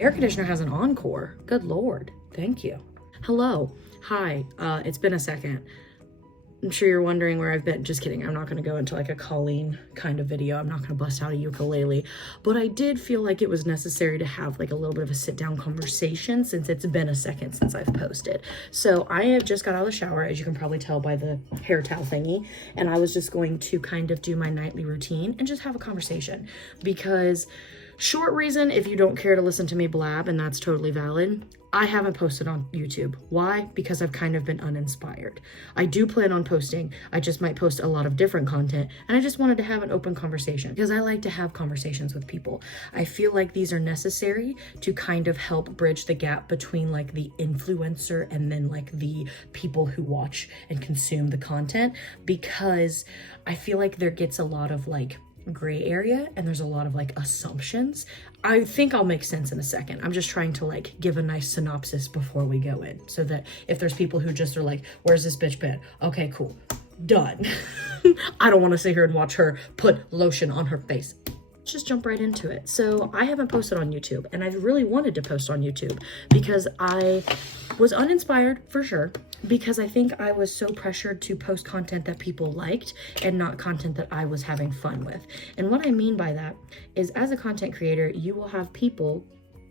Air conditioner has an encore. Good Lord. Thank you. Hello. Hi. It's been a second. I'm sure you're wondering where I've been. Just kidding. I'm not going to go into like a Colleen kind of video. I'm not going to bust out a ukulele. But I did feel like it was necessary to have like a little bit of a sit down conversation since it's been a second since I've posted. So I have just got out of the shower, as you can probably tell by the hair towel thingy. And I was just going to kind of do my nightly routine and just have a conversation because short reason, if you don't care to listen to me blab, and that's totally valid, I haven't posted on YouTube. Why? Because I've kind of been uninspired. I do plan on posting. I just might post a lot of different content, and I just wanted to have an open conversation because I like to have conversations with people. I feel like these are necessary to kind of help bridge the gap between like the influencer and then like the people who watch and consume the content, because I feel like there gets a lot of like gray area and there's a lot of like assumptions. I think I'll make sense in a second. I'm just trying to like give a nice synopsis before we go in so that if there's people who just are like, where's this bitch been? Okay, cool. Done. I don't want to sit here and watch her put lotion on her face. Let's just jump right into it. So I haven't posted on YouTube, and I've really wanted to post on YouTube because I was uninspired for sure, because I think I was so pressured to post content that people liked and not content that I was having fun with. And what I mean by that is, as a content creator, you will have people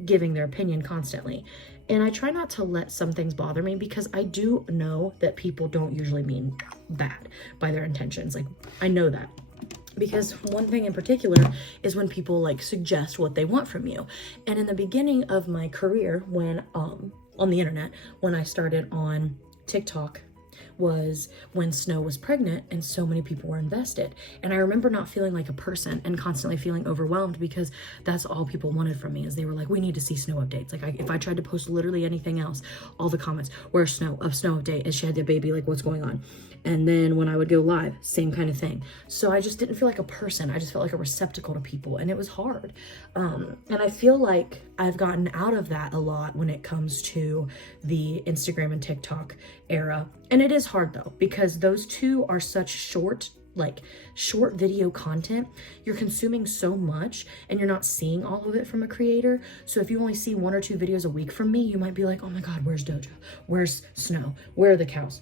giving their opinion constantly. And I try not to let some things bother me because I do know that people don't usually mean bad by their intentions. Like, I know that. Because one thing in particular is when people like suggest what they want from you. And in the beginning of my career, when on the internet, when I started on TikTok, was when Snow was pregnant and so many people were invested. And I remember not feeling like a person and constantly feeling overwhelmed because that's all people wanted from me, is they were like, we need to see Snow updates. Like if I tried to post literally anything else, all the comments, where's Snow update? Is she had the baby? Like what's going on? And then when I would go live, same kind of thing. So I just didn't feel like a person. I just felt like a receptacle to people, and it was hard. And I feel like I've gotten out of that a lot when it comes to the Instagram and TikTok era. And it is hard though, because those two are such short video content. You're consuming so much and you're not seeing all of it from a creator. So if you only see 1 or 2 videos a week from me, you might be like, oh my God, where's Doja? Where's Snow? Where are the cows?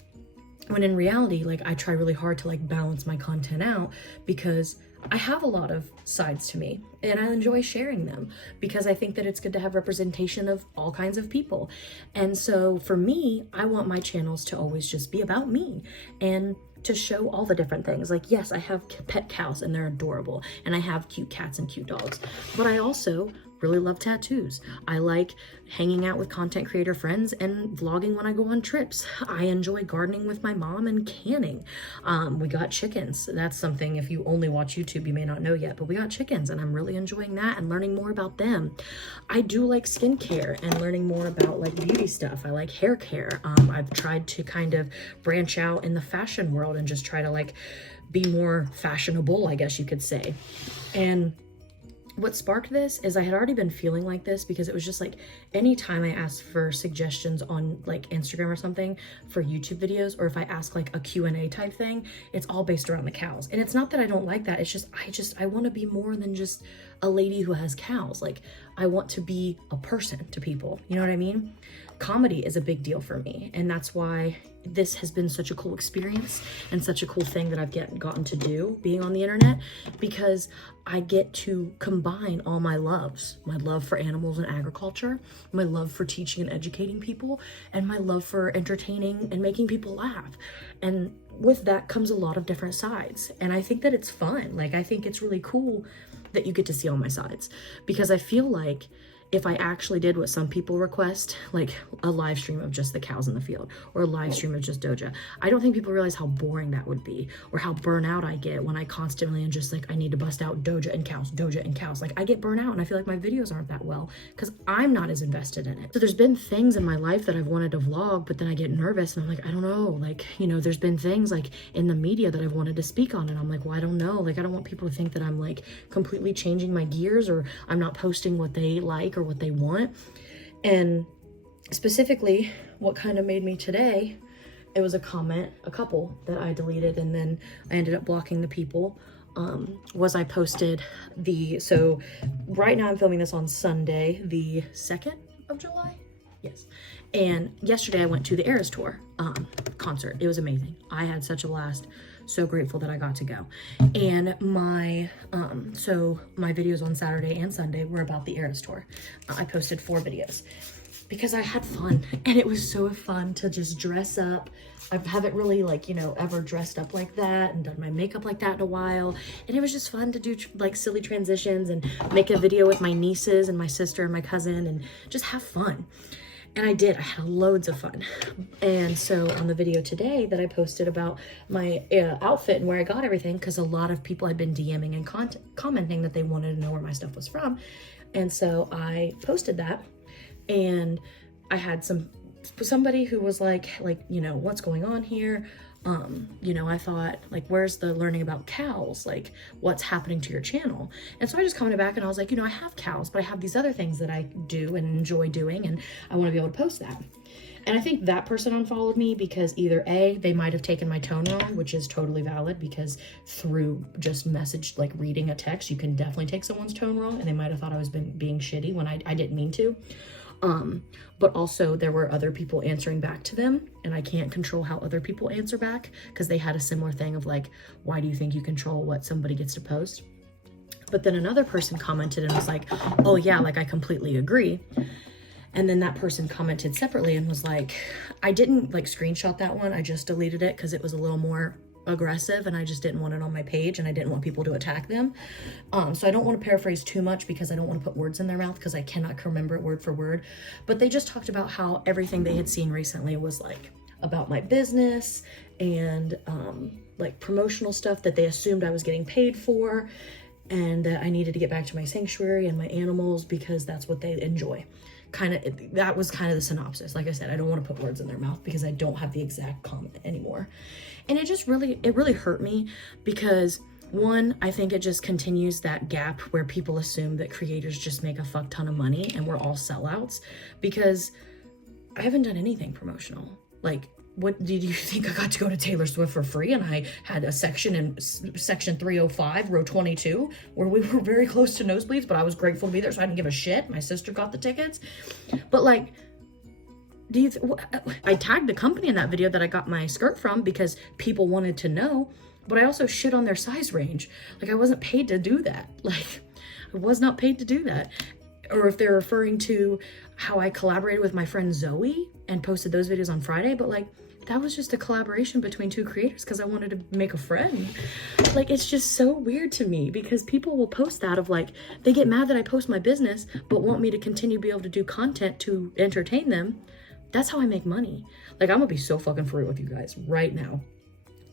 When in reality, like I try really hard to like balance my content out because I have a lot of sides to me and I enjoy sharing them because I think that it's good to have representation of all kinds of people. And so for me, I want my channels to always just be about me and to show all the different things. Like, yes, I have pet cows and they're adorable, and I have cute cats and cute dogs, but I also really love tattoos. I like hanging out with content creator friends and vlogging when I go on trips. I enjoy gardening with my mom and canning. We got chickens. That's something, if you only watch YouTube, you may not know yet, but we got chickens and I'm really enjoying that and learning more about them. I do like skincare and learning more about like beauty stuff. I like hair care. I've tried to kind of branch out in the fashion world and just try to like be more fashionable, I guess you could say. And what sparked this is I had already been feeling like this because it was just like anytime I asked for suggestions on like Instagram or something for YouTube videos, or if I ask like a Q&A type thing, it's all based around the cows. And it's not that I don't like that. It's just I want to be more than just a lady who has cows. Like I want to be a person to people. You know what I mean? Comedy is a big deal for me, and that's why this has been such a cool experience and such a cool thing that I've gotten to do being on the internet, because I get to combine all my loves, my love for animals and agriculture, my love for teaching and educating people, and my love for entertaining and making people laugh. And with that comes a lot of different sides. And I think that it's fun. Like, I think it's really cool that you get to see all my sides, because I feel like if I actually did what some people request, like a live stream of just the cows in the field or a live stream of just Doja, I don't think people realize how boring that would be, or how burnt out I get when I constantly am just like, I need to bust out Doja and cows, Doja and cows. Like I get burnt out and I feel like my videos aren't that well because I'm not as invested in it. So there's been things in my life that I've wanted to vlog, but then I get nervous and I'm like, I don't know. Like, you know, there's been things like in the media that I've wanted to speak on and I'm like, well, I don't know. Like, I don't want people to think that I'm like completely changing my gears or I'm not posting what they like or what they want. And specifically what kind of made me today, it was a comment, a couple that I deleted, and then I ended up blocking the people. was I posted so right now I'm filming this on Sunday, the 2nd of July. Yes. And yesterday I went to the Eras Tour concert. It was amazing. I had such a blast. So grateful that I got to go. And my videos on Saturday and Sunday were about the Eras Tour. I posted 4 videos because I had fun, and it was so fun to just dress up. I haven't really ever dressed up like that and done my makeup like that in a while. And it was just fun to do like silly transitions and make a video with my nieces and my sister and my cousin and just have fun. And I did. I had loads of fun. And so on the video today that I posted about my outfit and where I got everything, because a lot of people had been DMing and commenting that they wanted to know where my stuff was from. And so I posted that, and I had somebody who was like, what's going on here? I thought, where's the learning about cows? Like, what's happening to your channel? And so I just commented back and I was like, I have cows, but I have these other things that I do and enjoy doing, and I want to be able to post that. And I think that person unfollowed me because either A, they might have taken my tone wrong, which is totally valid, because through just reading a text, you can definitely take someone's tone wrong, and they might have thought I was being shitty when I didn't mean to. But also there were other people answering back to them, and I can't control how other people answer back, because they had a similar thing of like, why do you think you control what somebody gets to post? But then another person commented and was like, oh yeah, I completely agree. And then that person commented separately and was like, I didn't screenshot that one. I just deleted it because it was a little more aggressive and I just didn't want it on my page, and I didn't want people to attack them. So I don't want to paraphrase too much because I don't want to put words in their mouth, because I cannot remember it word for word. But they just talked about how everything they had seen recently was about my business and promotional stuff that they assumed I was getting paid for, and that I needed to get back to my sanctuary and my animals because that's what they enjoy. That was kind of the synopsis. Like I said, I don't want to put words in their mouth because I don't have the exact comment anymore. And it really hurt me, because one, I think it just continues that gap where people assume that creators just make a fuck ton of money and we're all sellouts, because I haven't done anything promotional. What did you think? I got to go to Taylor Swift for free, and I had a section in section 305, row 22, where we were very close to nosebleeds, but I was grateful to be there, so I didn't give a shit. My sister got the tickets. But I tagged the company in that video that I got my skirt from because people wanted to know, but I also shit on their size range. I wasn't paid to do that. I was not paid to do that. Or if they're referring to how I collaborated with my friend Zoe and posted those videos on Friday, but that was just a collaboration between 2 creators because I wanted to make a friend. It's just so weird to me, because people will post that of they get mad that I post my business but want me to continue to be able to do content to entertain them. That's how I make money. I'm gonna be so fucking for real with you guys right now.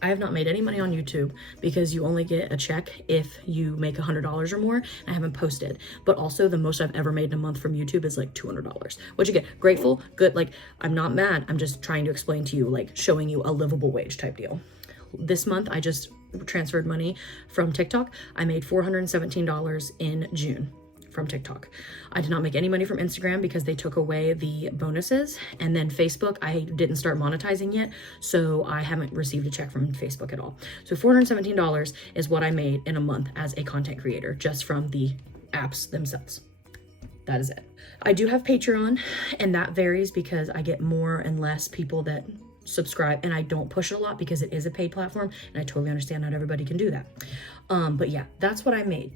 I have not made any money on YouTube because you only get a check if you make $100 or more. I haven't posted, but also the most I've ever made in a month from YouTube is $200. Which again, grateful, good. I'm not mad. I'm just trying to explain to you, showing you a livable wage type deal. This month, I just transferred money from TikTok. I made $417 in June from TikTok. I did not make any money from Instagram because they took away the bonuses, and then Facebook, I didn't start monetizing yet, so I haven't received a check from Facebook at all. So $417 is what I made in a month as a content creator, just from the apps themselves. That is it. I do have Patreon, and that varies because I get more and less people that subscribe, and I don't push it a lot because it is a paid platform, and I totally understand not everybody can do that. But yeah, that's what I made.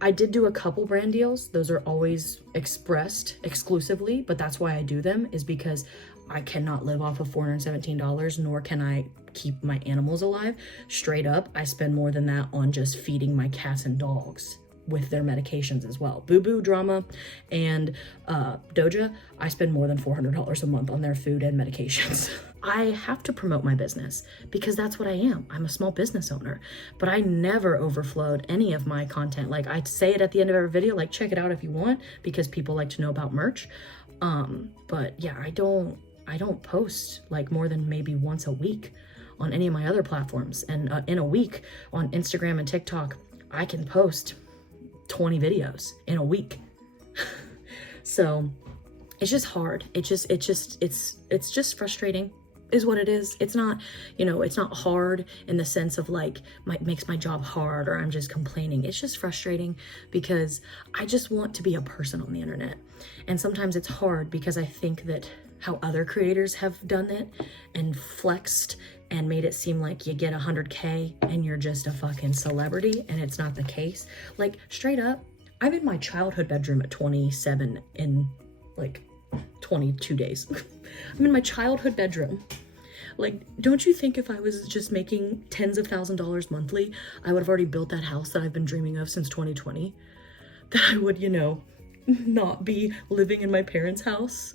I did do a couple brand deals. Those are always expressed exclusively, but that's why I do them, is because I cannot live off of $417, nor can I keep my animals alive. Straight up, I spend more than that on just feeding my cats and dogs with their medications as well. Boo Boo, Drama, and Doja, I spend more than $400 a month on their food and medications. I have to promote my business because that's what I am. I'm a small business owner, but I never overflowed any of my content. I say it at the end of every video, check it out if you want, because people like to know about merch. But yeah, I don't post more than maybe once a week on any of my other platforms. And in a week on Instagram and TikTok, I can post 20 videos in a week. So it's just hard. It's just frustrating. is what it is. It's not, you know, it's not hard in the sense of like, makes my job hard or I'm just complaining. It's just frustrating because I just want to be a person on the internet. And sometimes it's hard because I think that how other creators have done it and flexed and made it seem like you get 100K and you're just a fucking celebrity, and it's not the case. Like, straight up, I'm in my childhood bedroom at 27 in like 22 days. I'm in my childhood bedroom. Like, don't you think if I was just making tens of $1,000s monthly, I would have already built that house that I've been dreaming of since 2020? That I would, you know, not be living in my parents' house?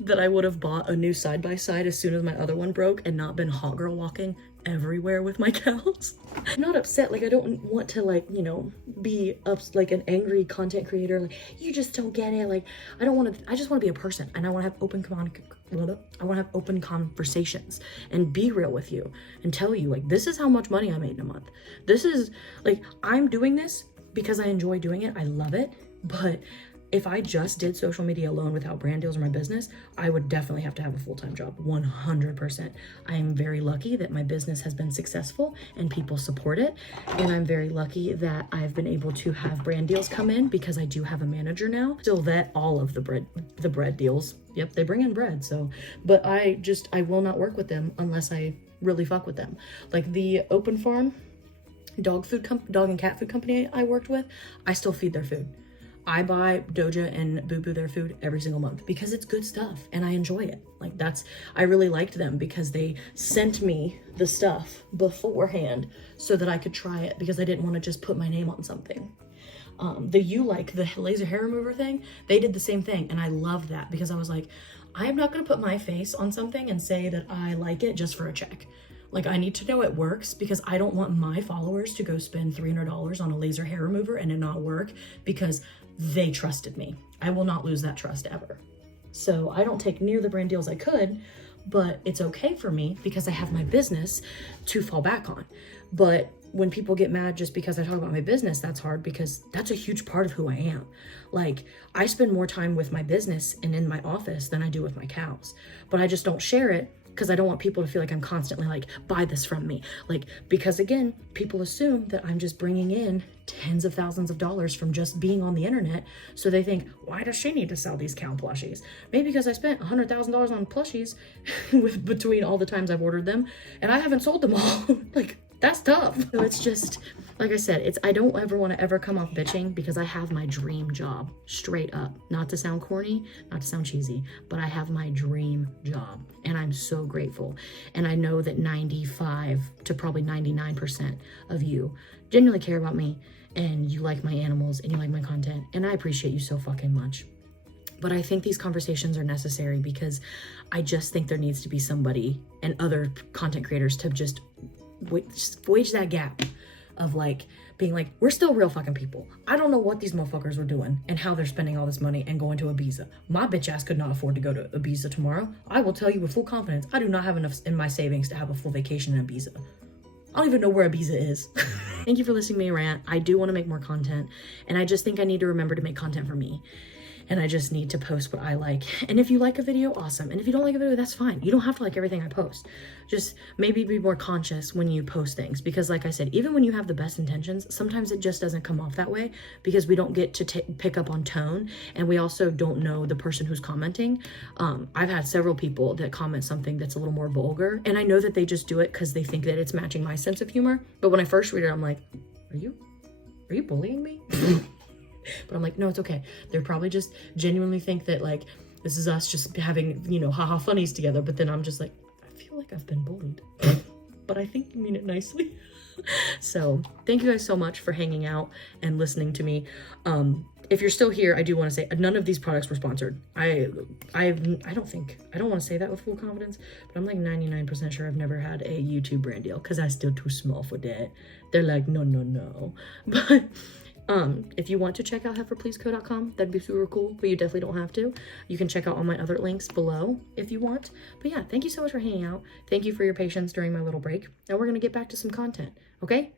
That I would have bought a new side-by-side as soon as my other one broke and not been hot girl walking everywhere with my cows? I'm not upset. Like, I don't want to, like, you know, be like an angry content creator. Like, you just don't get it. Like, I don't want to, I just want to be a person, and I want to have open conversations and be real with you and tell you, like, this is how much money I made in a month. This is, like, I'm doing this because I enjoy doing it. I love it. But if I just did social media alone without brand deals or my business, I would definitely have to have a full-time job, 100%. I am very lucky that my business has been successful and people support it. And I'm very lucky that I've been able to have brand deals come in because I do have a manager now. Still vet all of the bread deals. Yep, they bring in bread. So, but I will not work with them unless I really fuck with them. Like the Open Farm dog and cat food company I worked with, I still feed their food. I buy Doja and Boo Boo their food every single month because it's good stuff and I enjoy it. Like, I really liked them because they sent me the stuff beforehand so that I could try it because I didn't want to just put my name on something. The laser hair remover thing, they did the same thing. And I loved that because I was like, I am not going to put my face on something and say that I like it just for a check. Like, I need to know it works because I don't want my followers to go spend $300 on a laser hair remover and it not work because they trusted me. I will not lose that trust ever. So I don't take near the brand deals I could, but it's okay for me because I have my business to fall back on. But when people get mad just because I talk about my business, that's hard because that's a huge part of who I am. Like, I spend more time with my business and in my office than I do with my cows, but I just don't share it because I don't want people to feel like I'm constantly like, buy this from me. Like, because again, people assume that I'm just bringing in tens of thousands of dollars from just being on the internet. So they think, why does she need to sell these cow plushies? Maybe because I spent $100,000 on plushies between all the times I've ordered them and I haven't sold them all. Like, that's tough. So it's just, like I said, I don't ever want to ever come off bitching because I have my dream job, straight up. Not to sound corny, not to sound cheesy, but I have my dream job and I'm so grateful. And I know that 95 to probably 99% of you genuinely care about me and you like my animals and you like my content, and I appreciate you so fucking much. But I think these conversations are necessary because I just think there needs to be somebody and other content creators to just wage that gap of like being like, we're still real fucking people. I don't know what these motherfuckers were doing and how they're spending all this money and going to Ibiza. My bitch ass could not afford to go to Ibiza tomorrow. I will tell you with full confidence, I do not have enough in my savings to have a full vacation in Ibiza. I don't even know where Ibiza is. Thank you for listening to me rant. I do want to make more content, and I just think I need to remember to make content for me. And I just need to post what I like. And if you like a video, awesome. And if you don't like a video, that's fine. You don't have to like everything I post. Just maybe be more conscious when you post things. Because like I said, even when you have the best intentions, sometimes it just doesn't come off that way because we don't get to pick up on tone. And we also don't know the person who's commenting. I've had several people that comment something that's a little more vulgar. And I know that they just do it because they think that it's matching my sense of humor. But when I first read it, I'm like, are you bullying me? But I'm like, no, it's okay. They're probably just genuinely think that like, this is us just having, you know, haha funnies together. But then I'm just like, I feel like I've been bullied, but I think you mean it nicely. So thank you guys so much for hanging out and listening to me. If you're still here, I do want to say none of these products were sponsored. I don't want to say that with full confidence, but I'm like 99% sure I've never had a YouTube brand deal because I'm still too small for that. They're like, no. But if you want to check out heiferpleaseco.com, that'd be super cool, but you definitely don't have to. You can check out all my other links below if you want. But yeah, thank you so much for hanging out. Thank you for your patience during my little break. Now we're going to get back to some content, okay?